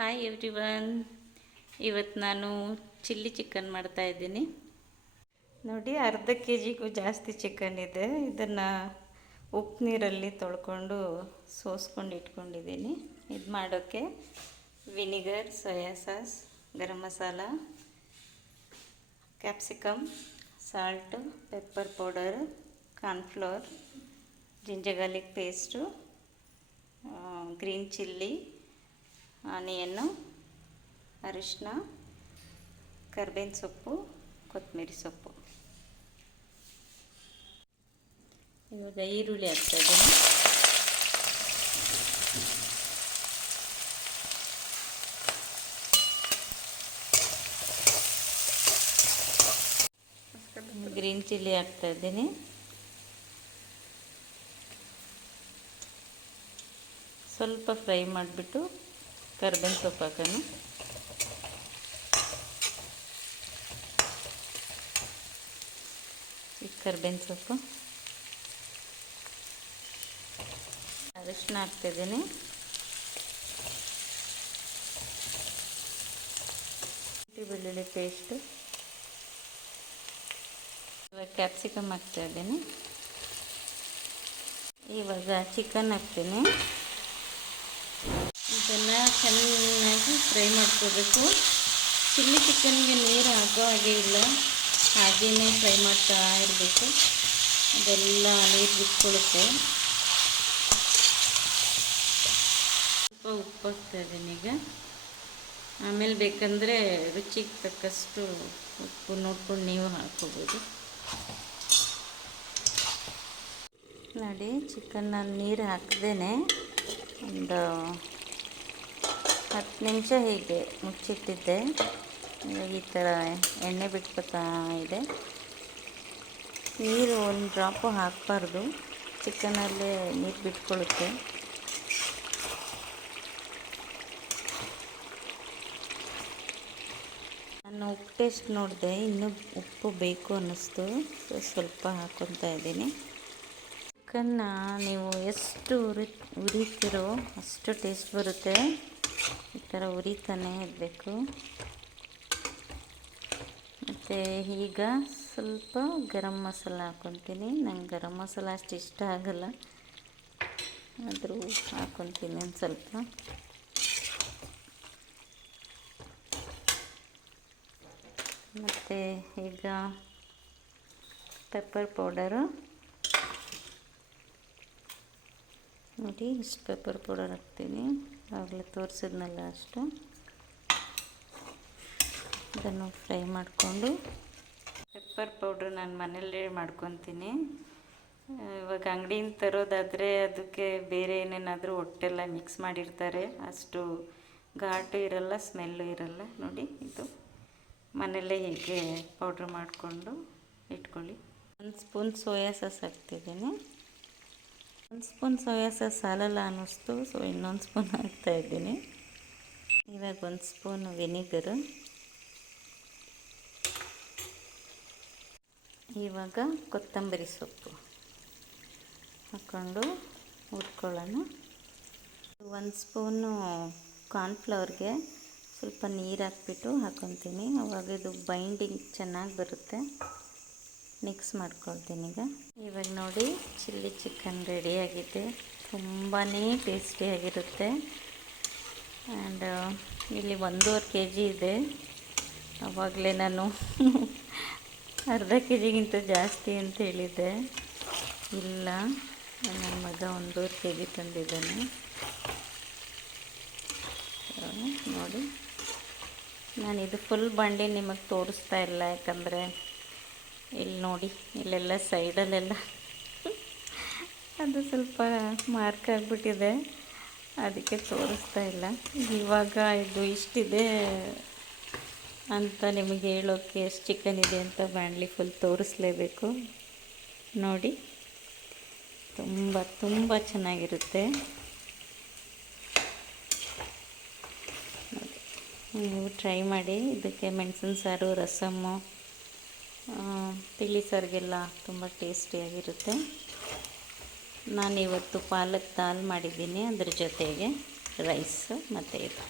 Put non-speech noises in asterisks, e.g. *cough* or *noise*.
Hi every one ಇವತ್ತು ನಾನು chilli chicken ಮಾಡ್ತಾ ಇದ್ದೀನಿ. ನೋಡಿ, ಅರ್ಧ ಕೆ ಜಿಗೂ ಜಾಸ್ತಿ ಚಿಕನ್ ಇದೆ. ಇದನ್ನು ಉಪ್ಪು ನೀರಲ್ಲಿ ತೊಳ್ಕೊಂಡು ಸೋಸ್ಕೊಂಡು ಇಟ್ಕೊಂಡಿದ್ದೀನಿ. ಇದು ಮಾಡೋಕ್ಕೆ vinegar soya sauce garam masala capsicum salt pepper powder cornflour ginger garlic paste green chilli onion ಅರಿಶಿನ ಕರ್ಬೇವಿನ ಸೊಪ್ಪು, ಕೊತ್ತಂಬರಿ ಸೊಪ್ಪು. ಇವಾಗ ಈರುಳ್ಳಿ ಹಾಕ್ತಾ ಇದ್ದೀನಿ. ಗ್ರೀನ್ ಚಿಲ್ಲಿ ಹಾಕ್ತಾ ಇದ್ದೀನಿ. ಸ್ವಲ್ಪ ಫ್ರೈ ಮಾಡಿಬಿಟ್ಟು ಕರ್ಬೇವಿನ ಸೊಪ್ಪು ಹಾಕೋಣ. ಈ ಕರ್ಬೇವಿನ ಸೊಪ್ಪು. ಅರಿಶಿನ ಹಾಕ್ತಿದ್ದೀನಿ. ಬೆಳ್ಳುಳ್ಳಿ ಪೇಸ್ಟು ಇವಾಗ ಕ್ಯಾಪ್ಸಿಕಮ್ ಹಾಕ್ತಾಯಿದ್ದೀನಿ ಇವಾಗ ಚಿಕನ್ ಹಾಕ್ತೀನಿ. ಇದನ್ನು ಚೆನ್ನಾಗಿ ಫ್ರೈ ಮಾಡ್ಕೋಬೇಕು. ಚಿಲ್ಲಿ ಚಿಕನ್ಗೆ ನೀರು ಹಾಕೋ ಹಾಗೆ ಇಲ್ಲ. ಹಾಗೆಯೇ ಫ್ರೈ ಮಾಡ್ತಾ ಇರಬೇಕು. ಅದೆಲ್ಲ ನೀರು ಬಿಟ್ಕೊಳ್ಳುತ್ತೆ ಸ್ವಲ್ಪ ಉಪ್ಪು ಹಾಕ್ತಾ ಇದ್ದೀನಿ ಈಗ. ಆಮೇಲೆ ಬೇಕಂದರೆ ರುಚಿಗೆ ತಕ್ಕಷ್ಟು ಉಪ್ಪು ನೋಡ್ಕೊಂಡು ನೀವು ಹಾಕ್ಕೋಬೋದು. ನೋಡಿ ಚಿಕನ್ ನಾನು ನೀರು ಹಾಕ್ದೇನೆ ಒಂದು ಹತ್ತು ನಿಮಿಷ ಹೀಗೆ ಮುಚ್ಚಿಟ್ಟಿದ್ದೆ. ಈ ಥರ ಎಣ್ಣೆ ಬಿಟ್ಕೊತಾ ಇದೆ. ನೀರು ಒಂದು ಡ್ರಾಪು ಹಾಕಬಾರ್ದು. ಚಿಕನಲ್ಲೇ ನೀರು ಬಿಟ್ಕೊಳ್ಳುತ್ತೆ. ನಾನು ಉಪ್ಪು ಟೇಸ್ಟ್ ನೋಡಿದೆ. ಇನ್ನೂ ಉಪ್ಪು ಬೇಕು ಅನ್ನಿಸ್ತು. ಸ್ವಲ್ಪ ಹಾಕ್ಕೊತಾ ಇದ್ದೀನಿ. ಚಿಕನ್ನ ನೀವು ಎಷ್ಟು ಉರಿ, ಉರಿತೀರೋ ಅಷ್ಟು ಟೇಸ್ಟ್ ಬರುತ್ತೆ. ಈ ಥರ ಉರಿತಾನೆ ಇರಬೇಕು. ಮತ್ತು ಈಗ ಸ್ವಲ್ಪ ಗರಂ ಮಸಾಲ ಹಾಕ್ಕೊತೀನಿ ನಂಗೆ ಗರಂ ಮಸಾಲ ಅಷ್ಟು ಇಷ್ಟ ಆಗಲ್ಲ. ಆದರೂ ಹಾಕೊತೀನಿ ಒಂದು ಸ್ವಲ್ಪ. ಮತ್ತು ಈಗ ಪೆಪ್ಪರ್ ಪೌಡರು ನೋಡಿ ಇಷ್ಟು ಪೇಪರ್ ಪೌಡರ್ ಹಾಕ್ತೀನಿ. ಆಗಲೇ ತೋರಿಸಿದ್ನಲ್ಲ ಅಷ್ಟು. ಇದನ್ನು ಫ್ರೈ ಮಾಡಿಕೊಂಡು ಪೆಪ್ಪರ್ ಪೌಡ್ರ್ ನಾನು ಮನೆಯಲ್ಲೇ ಮಾಡ್ಕೊತೀನಿ. ಇವಾಗ ಅಂಗಡಿಯಿಂದ ತರೋದಾದರೆ ಅದಕ್ಕೆ ಬೇರೆ ಏನೇನಾದರೂ ಹೊಟ್ಟೆಲ್ಲ ಮಿಕ್ಸ್ ಮಾಡಿರ್ತಾರೆ. ಅಷ್ಟು ಘಾಟು ಇರಲ್ಲ ಸ್ಮೆಲ್ಲು ಇರಲ್ಲ. ನೋಡಿ, ಇದು ಮನೆಯಲ್ಲೇ ಹೀಗೆ ಪೌಡ್ರ್ ಮಾಡಿಕೊಂಡು ಇಟ್ಕೊಳ್ಳಿ. ಒಂದು ಸ್ಪೂನ್ ಸೋಯಾ ಸಾಸ್ ಹಾಕ್ತಿದ್ದೀನಿ. ಒಂದು ಸ್ಪೂನ್ ಸೋಯಾ ಸಾಸ್ ಸಾಲಲ್ಲ ಅನ್ನಿಸ್ತು ಸೊ ಇನ್ನೊಂದು ಸ್ಪೂನ್ ಹಾಕ್ತಾ ಇದ್ದೀನಿ. ಇವಾಗ ಒಂದು ಸ್ಪೂನ್ ವಿನಿಗರ್ ಇವಾಗ ಕೊತ್ತಂಬರಿ ಸೊಪ್ಪು ಹಾಕ್ಕೊಂಡು ಹುರ್ಕೊಳ್ಳೋಣ. ಒಂದು ಸ್ಪೂನು ಕಾರ್ನ್ಫ್ಲವರ್ಗೆ ಸ್ವಲ್ಪ ನೀರು ಹಾಕ್ಬಿಟ್ಟು ಹಾಕ್ಕೊತೀನಿ ಅವಾಗ ಇದು ಬೈಂಡಿಂಗ್ ಚೆನ್ನಾಗಿ ಬರುತ್ತೆ. ಮಿಕ್ಸ್ ಮಾಡ್ಕೊಳ್ತೀನಿ ಈಗ. ಇವಾಗ ನೋಡಿ, ಚಿಲ್ಲಿ ಚಿಕನ್ ರೆಡಿಯಾಗಿದೆ ತುಂಬಾ ಟೇಸ್ಟಿಯಾಗಿರುತ್ತೆ ಆ್ಯಂಡ್ ಇಲ್ಲಿ ಒಂದೂವರೆ ಕೆ ಜಿ ಇದೆ. ಆವಾಗಲೇ ನಾನು *laughs* ಅರ್ಧ ಕೆ ಜಿಗಿಂತ ಜಾಸ್ತಿ ಅಂತ ಹೇಳಿದ್ದೆ. ಇಲ್ಲ, ನನ್ನ ಮಗ ಒಂದೂವರೆ ಕೆ ಜಿ ತಂದಿದ್ದಾನೆ. ನೋಡಿ. ನಾನು ಇದು ಫುಲ್ ಬಂಡಿ ನಿಮಗೆ ತೋರಿಸ್ತಾ ಇಲ್ಲ, ಯಾಕಂದರೆ ಇಲ್ಲಿ ನೋಡಿ, ಇಲ್ಲೆಲ್ಲ ಸೈಡಲ್ಲೆಲ್ಲ ಅದು ಸ್ವಲ್ಪ ಮಾರ್ಕ್ ಆಗಿಬಿಟ್ಟಿದೆ. ಅದಕ್ಕೆ ತೋರಿಸ್ತಾ ಇಲ್ಲ. ಇವಾಗ ಇದು ಇಷ್ಟಿದೆ ಅಂತ ನಿಮಗೆ ಹೇಳೋಕ್ಕೆ ಎಷ್ಟು ಚಿಕನ್ ಇದೆ ಅಂತ ಬ್ಯಾಂಡ್ಲಿ ಫುಲ್ ತೋರಿಸ್ಲೇಬೇಕು. ನೋಡಿ, ತುಂಬ ತುಂಬ ಚೆನ್ನಾಗಿರುತ್ತೆ. ನೀವು ಟ್ರೈ ಮಾಡಿ. ಇದಕ್ಕೆ ಮೆಣಸಿನ ಸಾರು ರಸಮ್ಮು ತಿಳಿ ಸಾರಿಗೆಲ್ಲ ತುಂಬ ಟೇಸ್ಟಿಯಾಗಿರುತ್ತೆ. ನಾನಿವತ್ತು ಪಾಲಕ್ ದಾಲ್ ಮಾಡಿದ್ದೀನಿ ಅದ್ರ ಜೊತೆಗೆ ರೈಸ್ ಮತ್ತು ಇದು.